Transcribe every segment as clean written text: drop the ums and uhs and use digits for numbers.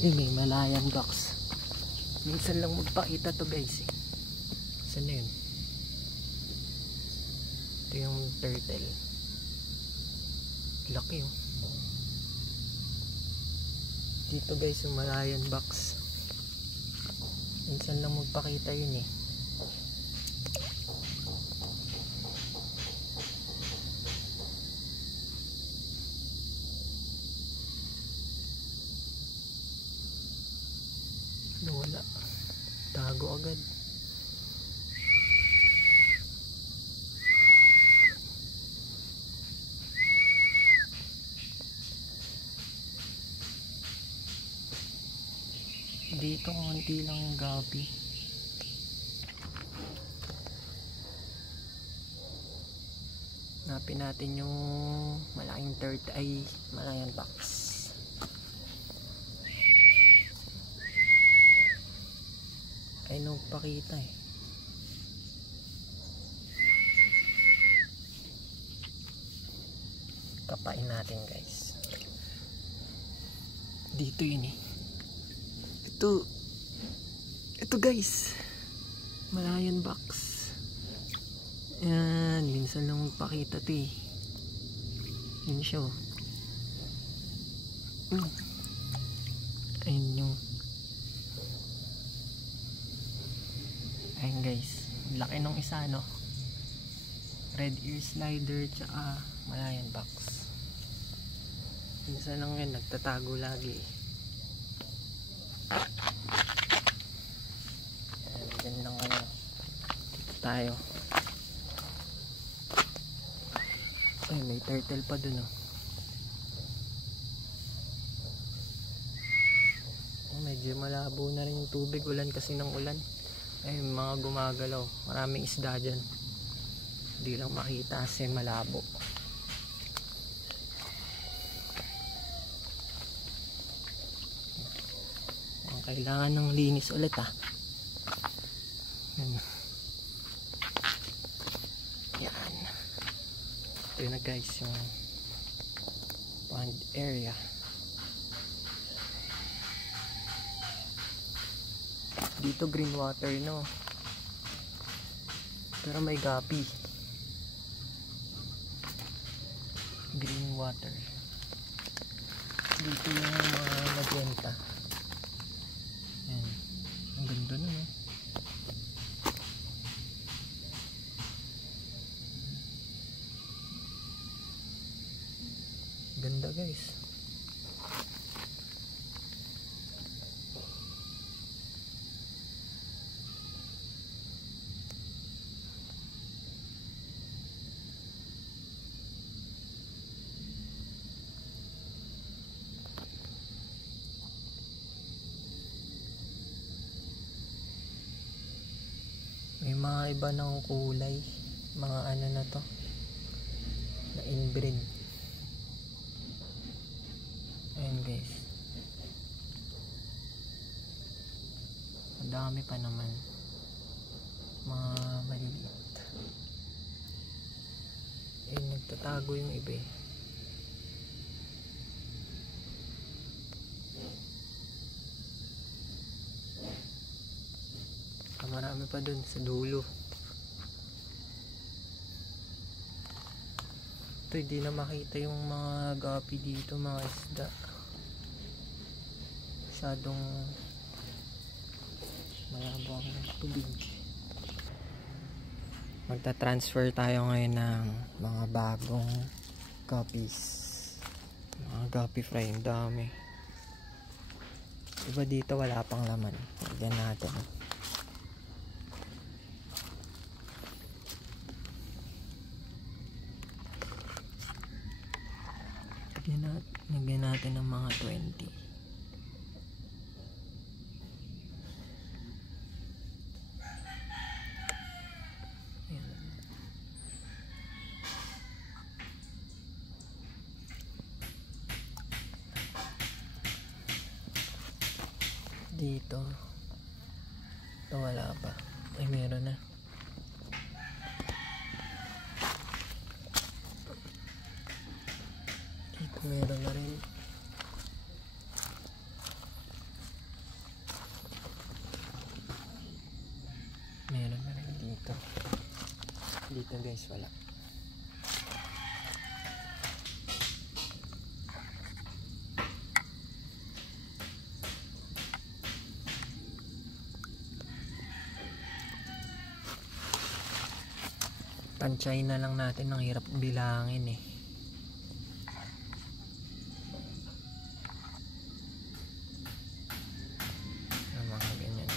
May Malayan box. Minsan lang magpakita to guys eh. Saan na yun? Ito yung turtle. Laki oh. Dito guys yung Malayan box. Minsan lang magpakita yun eh. Wala. Tago agad. Dito konti lang yung gabi. Hanapin natin yung malaking turtle ay Malayan box. Ay nagpakita eh. Kapain natin guys. Dito yun eh. Ito guys. Malayan box. Yan. Minsan lang magpakita ito eh. Yun siya oh. Ayun yung ayun guys, laki nung isa no. Red ear slider tsaka Malayan box. Minsan lang yun, nagtatago lagi. Ayan, dyan lang ano. Dito tayo. Ay, may turtle pa dun oh. Medyo malabo na rin yung tubig, ulan kasi ng ulan. Ay, mga gumagalaw, maraming isda dyan. Hindi lang makita kasi malabo. Ang kailangan ng linis ulit ah. Yan. Ito na guys yung pond area. Dito green water no. Pero may gapi. Green water. Dito yung mga magenta. Ayan. Ang ganda na no. Ganda guys. May mga iba ng kulay, mga ano na to, na inbreed. Ayan guys, madami pa naman mga maliliit. Ayun, nagtatago yung iba eh. Marami pa dun sa dulo. Ito, hindi na makita yung mga gapi dito, mga isda. Masyadong malabo ang tubig. Magta-transfer tayo ngayon ng mga bagong guppies. Mga guppy fry, ang dami. Diba dito wala pang laman. Lagyan natin. Lagyan natin ng mga 20. Ayan. Dito ito wala pa. Ay, meron na. Meron na rin. Meron na rin dito. Dito guys, wala. Pansay na lang natin, ang hirap bilangin eh. Ang mga ganyan.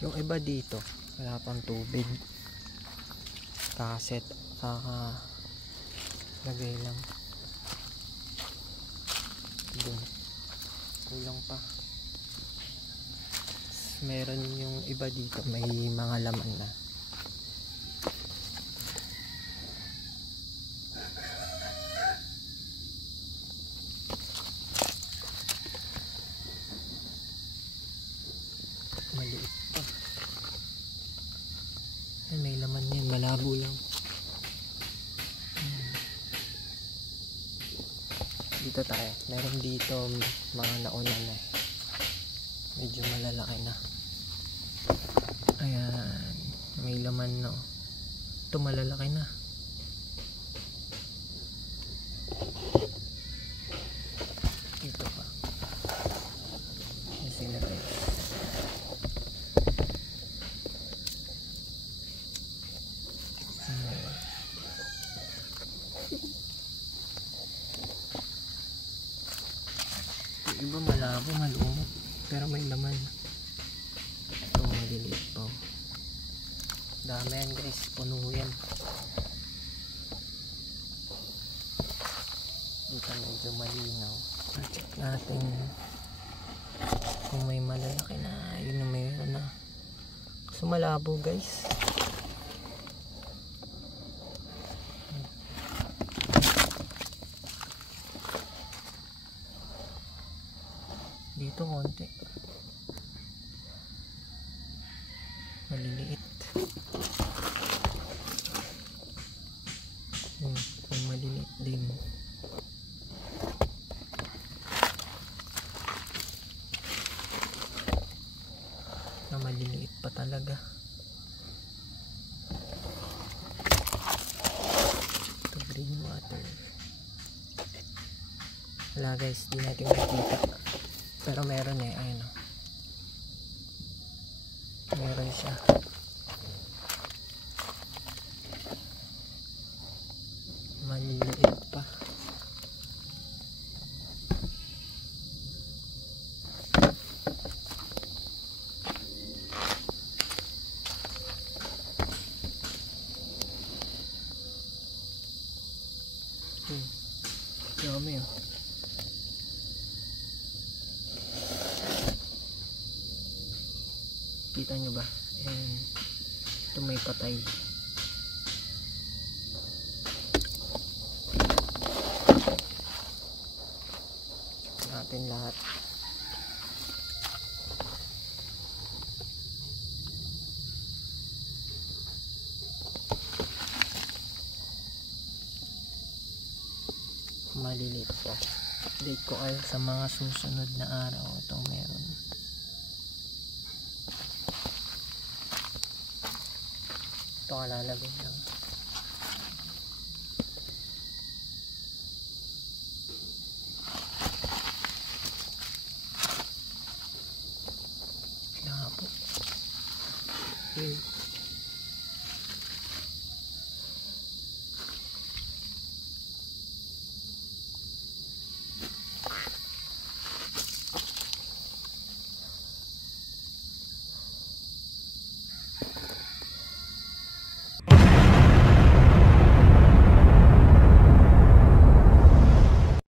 Yung iba dito, wala pang tubig. Kaset, lagay lang. Dun. Kulang pa. Meron yung iba dito, may mga laman na. Maliit pa. Ay, may laman yan, malabo lang. Dito tayo, meron dito mga nauna na eh. Medyo malalaki na. Ayan, may laman no. Ito malalaki na. Dito pa. Yan sila guys. Iba malabo, malumot, pero may laman. Ito maliliit pa. Dami yan guys, puno yan. Dito medyo malinaw. Check natin kung may malalaki na. Yun na mayroon na. So malabo guys. Dito konti. Maliliit. May maliliit din. Na maliliit pa talaga. Ito green water. Wala guys, di natin makikita. Pero meron eh, ayun o. Meron siya. Maliliit pa. Dami o. Kita nyo ba? Ayan. Ito may patay. Check natin lahat. Maliliit pa. Update ko kayo sa mga susunod na araw. Ito meron. Ito kalalagay lang. Labo. Okay.